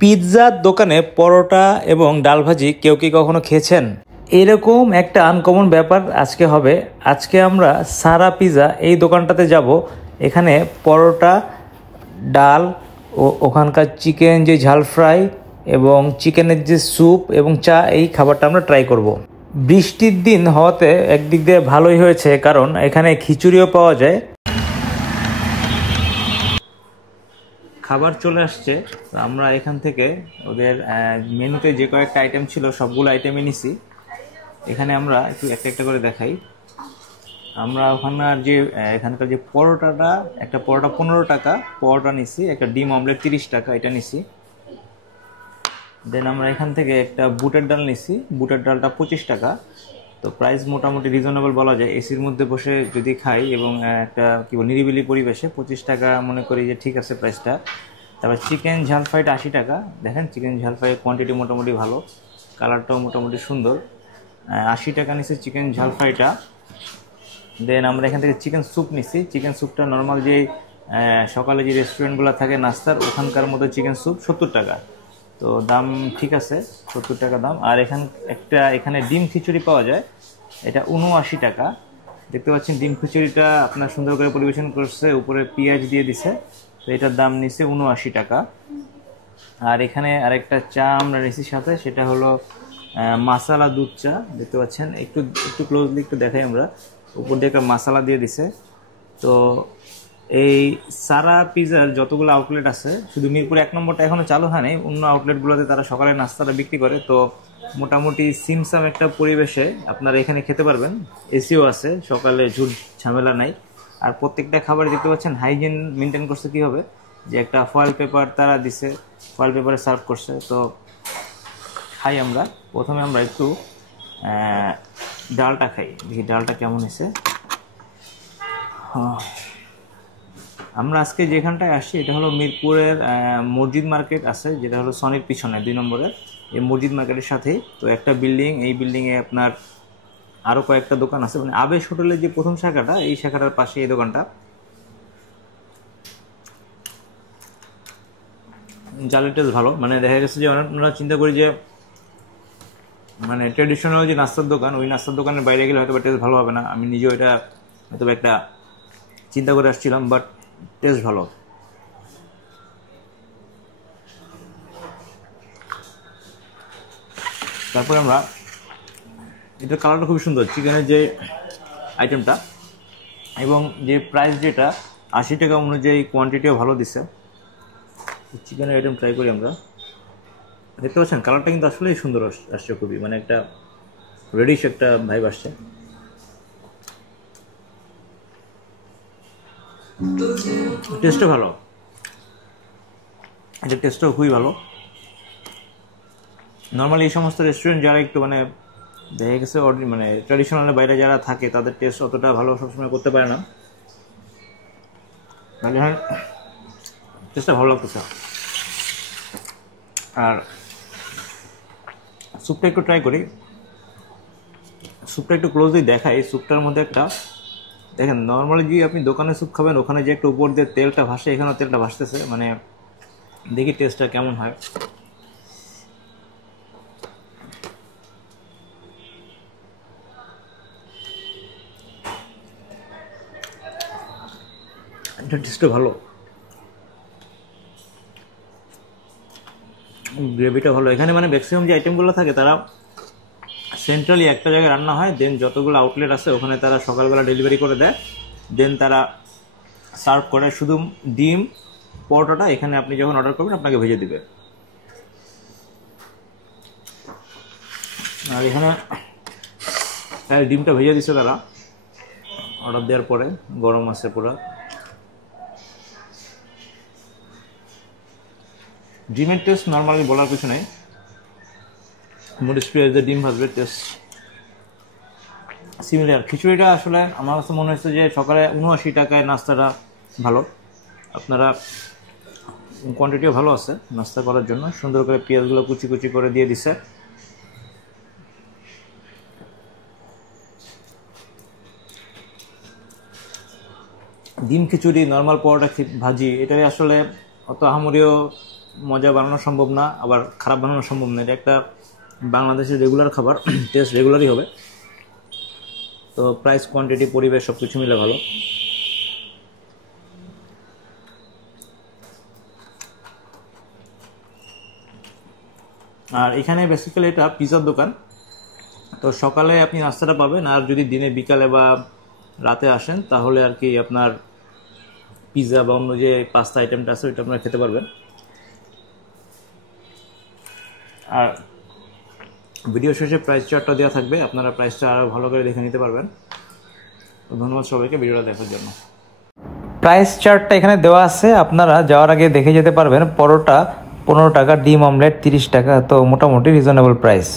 পিৎজার দোকানে পরোটা এবং ডাল ভাজি কেউ কি কখনো খেয়েছেন? এরকম একটা আনকমন ব্যাপার আজকে হবে। আজকে আমরা সারা পিৎজা এই দোকানটাতে যাব। এখানে পরোটা, ডাল ও ওখানকার চিকেন যে ঝাল ফ্রাই এবং চিকেনের যে স্যুপ এবং চা, এই খাবারটা আমরা ট্রাই করব। বৃষ্টির দিন হওয়াতে একদিক দিয়ে ভালোই হয়েছে, কারণ এখানে খিচুড়িও পাওয়া যায়। খাবার চলে আসছে। আমরা এখান থেকে ওদের মেনুতে যে কয়েকটা আইটেম ছিল সবগুলো আইটেমই নিছি। এখানে আমরা একটু একটা একটা করে দেখাই। আমরা এখানকার যে পরোটাটা, একটা পরোটা 15 টাকা পরোটা নিছি, একটা ডিম অমলেট 30 টাকা এটা নিছি। দেন আমরা এখান থেকে একটা বুটের ডাল নিছি, বুটের ডালটা 25 টাকা। তো প্রাইস মোটামুটি রিজনেবল বলা যায়। এসির মধ্যে বসে যদি খাই এবং একটা নিরিবিলি পরিবেশে 25 টাকা মনে করি যে ঠিক আছে প্রাইসটা। তারপর চিকেন ঝাল ফ্রাইটা 80 টাকা। দেখেন চিকেন ঝাল ফ্রাই কোয়ান্টিটি মোটামুটি ভালো, কালারটাও মোটামুটি সুন্দর। 80 টাকা নিচ্ছে চিকেন ঝাল ফ্রাইটা। দেন আমরা এখান থেকে চিকেন স্যুপ নিচ্ছি। চিকেন স্যুপটা নর্মাল যে সকালে যে রেস্টুরেন্টগুলো থাকে নাস্তার, ওখানকার মতো চিকেন স্যুপ 70 টাকা। তো দাম ঠিক আছে, 70 টাকা দাম। আর এখানে ডিম খিচুড়ি পাওয়া যায়, এটা 79 টাকা। দেখতে পাচ্ছেন ডিম খিচুড়িটা আপনার সুন্দর করে পরিবেশন করছে, উপরে পেঁয়াজ দিয়ে দিছে। তো এটার দাম নিচ্ছে 79 টাকা। আর এখানে আরেকটা চা আমরা নিচ্ছি সাথে, সেটা হলো মাসালা দুধ চা। দেখতে পাচ্ছেন, একটু একটু ক্লোজলি একটু দেখাই আমরা, উপর দিয়ে একটা মশলা দিয়ে দিছে। তো এই সারা পিৎজার যতগুলো আউটলেট আছে, শুধু মিরপুর 1 নম্বরটা এখনো চালু হয়নি, অন্য আউটলেটগুলোতে তারা সকালে নাস্তাটা বিক্রি করে। তো মোটামুটি সিমসাম একটা পরিবেশে আপনারা এখানে খেতে পারবেন। এসিও আছে, সকালে ঝুট ঝামেলা নাই। আর প্রত্যেকটা খাবার দেখতে পাচ্ছেন হাইজিন মেনটেন করছে। কি হবে যে একটা ফয়েল পেপার তারা দিছে, ফয়েল পেপারে সার্ভ করছে। তো খাই আমরা। প্রথমে আমরা একটু ডালটা খাই, দেখি ডালটা কেমন হয়েছে। আমরা আজকে যেখানটায় আসছি এটা হলো মিরপুরের মসজিদ মার্কেট আছে, যেটা হলো সনির পিছনে 2 নম্বরের এই মসজিদ মার্কেটের সাথেই। তো একটা বিল্ডিং, এই বিল্ডিংয়ে আপনার আরও কয়েকটা দোকান আছে। মানে আবেশ হোটেলের যে প্রথম শাখাটা, এই শাখাটার পাশে এই দোকানটা। জালের টেস্ট ভালো। মানে দেখা গেছে যে আমরা চিন্তা করি যে মানে ট্রেডিশনাল যে নাস্তার দোকান, ওই নাস্তার দোকানের বাইরে গেলে হয়তো টেস্ট ভালো হবে না। আমি নিজেও এটা হয়তো একটা চিন্তা করে আসছিলাম, বাট টেস্ট ভালো। তারপরে আমরা এটার কালারটা খুবই সুন্দর, চিকেনের যে আইটেমটা এবং যে প্রাইস যেটা 80 টাকা অনুযায়ী কোয়ান্টিটিও ভালো দিচ্ছে। চিকেনের আইটেম ট্রাই করি আমরা। দেখতে পাচ্ছেন কালারটা কিন্তু আসলেই সুন্দর আসছে, খুবই মানে একটা রেডিশ একটা ভাইব আসছে। টেস্টও ভালো, এটা টেস্টও খুবই ভালো। নর্মালি এই সমস্ত রেস্টুরেন্ট যারা একটু মানে দেখা গেছে মানে ট্র্যাডিশনালের বাইরে যারা থাকে, তাদের টেস্ট অতটা ভালো সবসময় করতে পারে না। মানে হ্যাঁ, টেস্টটা ভালো লাগতেছে। আর স্যুপটা একটু ট্রাই করি, স্যুপটা একটু ক্লোজলি দেখাই। স্যুপটার মধ্যে একটা দেখেন, নর্মালি যে আপনি দোকানে স্যুপ খাবেন ওখানে যে একটা উপর দিয়ে তেলটা ভাসে, এখানেও তেলটা ভাসতেছে। মানে দেখি টেস্টটা কেমন হয়। এটা টেস্টও ভালো, গ্রেভিটা ভালো। এখানে মানে ম্যাক্সিমাম যে আইটেমগুলো থাকে তারা সেন্ট্রালি একটা জায়গায় রান্না হয়, দেন যতগুলো আউটলেট আছে ওখানে তারা সকালবেলা ডেলিভারি করে দেয়, দেন তারা সার্ভ করে। শুধু ডিম পরোটাটা এখানে আপনি যখন অর্ডার করবেন আপনাকে ভেজে দিবে। আর এখানে ডিমটা ভেজে দিচ্ছে তারা অর্ডার দেওয়ার পরে, গরম আছে পুরো। ডিমের টেস্ট নর্মালি বলার কিছু নেই, মরিচ পেঁয়াজের ডিম ভাজবে টেস্ট সিমিলার। খিচুড়িটা আসলে আমার কাছে মনে হচ্ছে যে সকালে 79 টাকায় নাস্তাটা ভালো। আপনারা কোয়ান্টিটিও ভালো আছে নাস্তা করার জন্য, সুন্দর করে পেঁয়াজগুলো কুচি কুচি করে দিয়ে দিছে। ডিম খিচুড়ি, নর্মাল পরোটা ভাজি, এটাই আসলে অত আহামরিও মজা বানানো সম্ভব না, আবার খারাপ বানানো সম্ভব না। এটা একটা বাংলাদেশের রেগুলার খাবার, টেস্ট রেগুলারই হবে। তো প্রাইস, কোয়ান্টিটি, পরিবেশ সব কিছু মিলে ভালো। আর এখানে বেসিক্যালি এটা পিৎজার দোকান। তো সকালে আপনি নাস্তাটা পাবেন, আর যদি দিনে বিকালে বা রাতে আসেন তাহলে আর কি আপনার পিৎজা বা অন্য যে পাস্তা আইটেমটা আছে ওইটা আপনারা খেতে পারবেন। আর ভিডিও শেষে প্রাইস চার্টটা দেওয়া থাকবে, আপনারা প্রাইসটা আরও ভালো করে দেখে নিতে পারবেন। ধন্যবাদ সবাইকে ভিডিওটা দেখার জন্য। প্রাইস চার্টটা এখানে দেওয়া আছে, আপনারা যাওয়ার আগে দেখে যেতে পারবেন। পরোটা 15 টাকা, ডিম অমলেট 30 টাকা, তো মোটামুটি রিজনেবল প্রাইস।